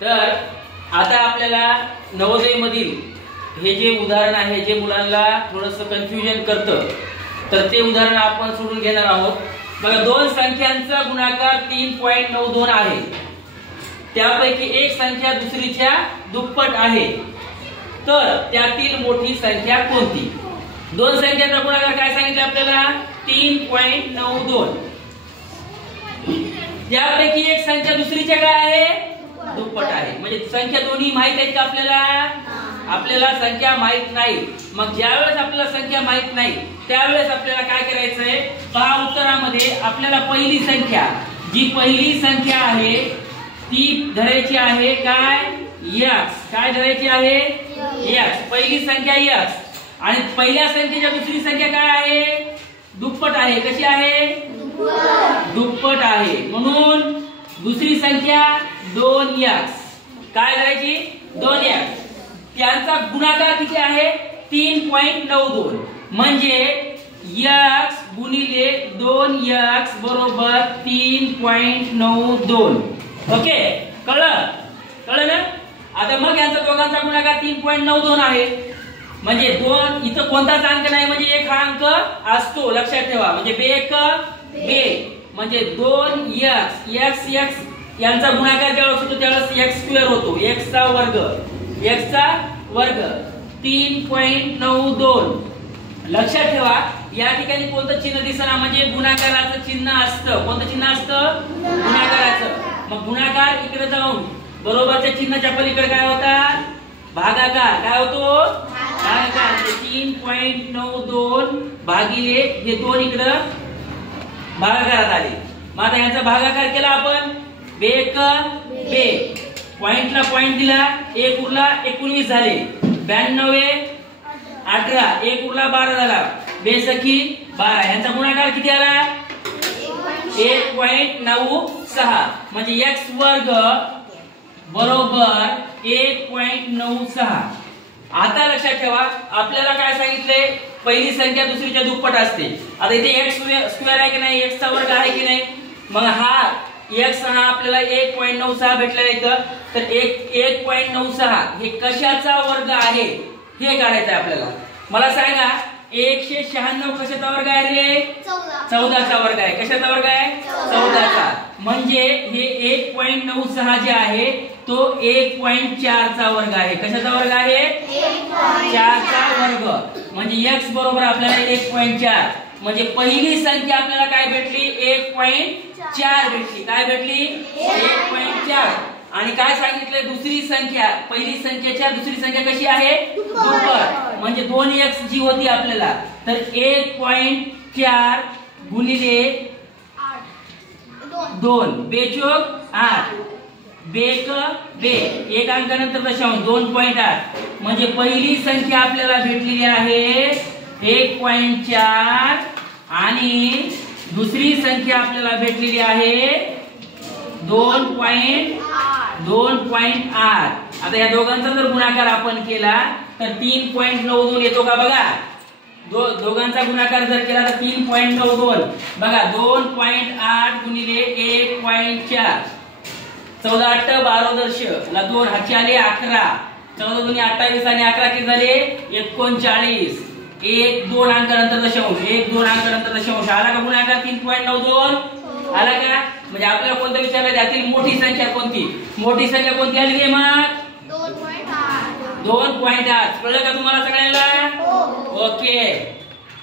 तर आता आपल्याला नवोदय मधील हे जे उदाहरण आहे जे मुलांना थोडंसं कन्फ्युजन करतं तर ते उदाहरण आपण सोडून घेणार आहोत। बघा दोन संख्यांचा गुणाकार 3.92 आहे, त्यापैकी एक संख्या दुसरीच्या दुप्पट आहे, तर त्यातील मोठी संख्या कोणती? दोन संख्यांचा गुणाकार काय सांगितलं आपल्याला 3.92, त्यापैकी एक संख्या दुसरीच्या काय आहे दुप्पट आहे, म्हणजे संख्या दोन्ही माहित आहेत का आपल्याला संख्या माहित नाही। मग ज्यावेळेस आपल्याला संख्या माहित नाही त्यावेळेस आपल्याला काय करायचंय, पहा उत्तरामध्ये आपल्याला पहिली संख्या जी पहिली संख्या आहे ती धरायची आहे काय x, काय धरायची आहे x, पहिली संख्या x, आणि पहिल्या संख्येच्या दुसरी संख्या काय आहे दुप्पट आहे, कशी आहे दुप्पट आहे, म्हणून दुसरी संख्या 2x, काय करायची 2x, त्यांचा गुणाकार किती आहे 3.92, म्हणजे x गुणिले 2x बरोबर 3.92। ओके, कळलं ना? आता मग यांचा दोघांचा गुणाकार 3.92 आहे, म्हणजे दोन इथं कोणताच अंक नाही, म्हणजे एक हा अंक असतो, लक्षात ठेवा, म्हणजे बेक बे, म्हणजे 2x x यांचा गुणाकार जेव्हा होतो त्यावेळेस x² होतो, x चा वर्ग 3.92। लक्षात ठेवा या ठिकाणी कोणतं चिन्ह दिसणार, म्हणजे गुणाकाराचं चिन्ह असतं, कोणतं चिन्ह असतं गुणाकाराचं, मग गुणाकार इकडे जाऊन बरोबरच्या चिन्हाच्या पलीकडे काय होता भागाकार, काय होतो भागाकार, 3.92 भागिले हे दोन इकडे भागाकारात आले। मग आता यांचा भागाकार केला आपण, बेक बे, पॉइंटला पॉइंट दिला, एक उरला 19 झाले, 92 18, एक उरला 12 झाला, बेसखी 12, यांचा गुणाकार किती आला 1.96, म्हणजे x वर्ग बरोबर 1.96। आता लक्षात ठेवा आपल्याला काय सांगितले, पहिली संख्या दुसरीच्या दुप्पट असते, आता इथे x² आहे की नाही, x चा वर्ग आहे की नाही, मग हा x हा आपल्याला 1.96 भेटलेला इथं, तर 1.96 हे कशाचा वर्ग आहे हे काढायचं आपल्याला। मला सांगा 196 कशाचा वर्ग आहे रे 14 चा वर्ग आहे, कशाचा वर्ग आहे 14 चा, म्हणजे हे 1.96 जे आहे तो 1.4 चा वर्ग आहे, कशाचा वर्ग आहे 4 चा वर्ग, म्हणजे x बरोबर आपल्याला 1.4, म्हणजे पहिली संख्या आपल्याला काय भेटली 1.4 भेटली, काय भेटली 1.4, आणि काय सांगितलं दुसरी संख्या पहिली संख्येच्या दुसरी संख्या कशी आहे दुप्पट, म्हणजे 2x जी होती आपल्याला, तर 1.4 गुणिले 2 बेचोक 8, बेक बे, एक अंकानंतर दशांश 2.8, म्हणजे पहिली संख्या आपल्याला भेटलेली आहे 1.4 आणि दुसरी संख्या आपल्याला भेटलेली आहे 2.8। आता या दोघांचा जर गुणाकार आपण केला तर 3.92 येतो का बघा, दोघांचा गुणाकार जर केला तर 3.92, बघा 2.8 गुणिले 1.4, 14 8 12 दर्श ला 2 हाची आले 11, 14 दूनी 28 आणि 11 किती झाले 39, 1 2 अंकानंतर दशांश, 1 2 अंकानंतर दशांश, आला का गुणाकार 3.92 आला का, म्हणजे आपल्याला कोणतं विचारलं त्यातील मोठी संख्या कोणती, मोठी संख्या कोणती आली रे मग 2.8, कळलं का तुम्हाला सगळ्यांना? ओके।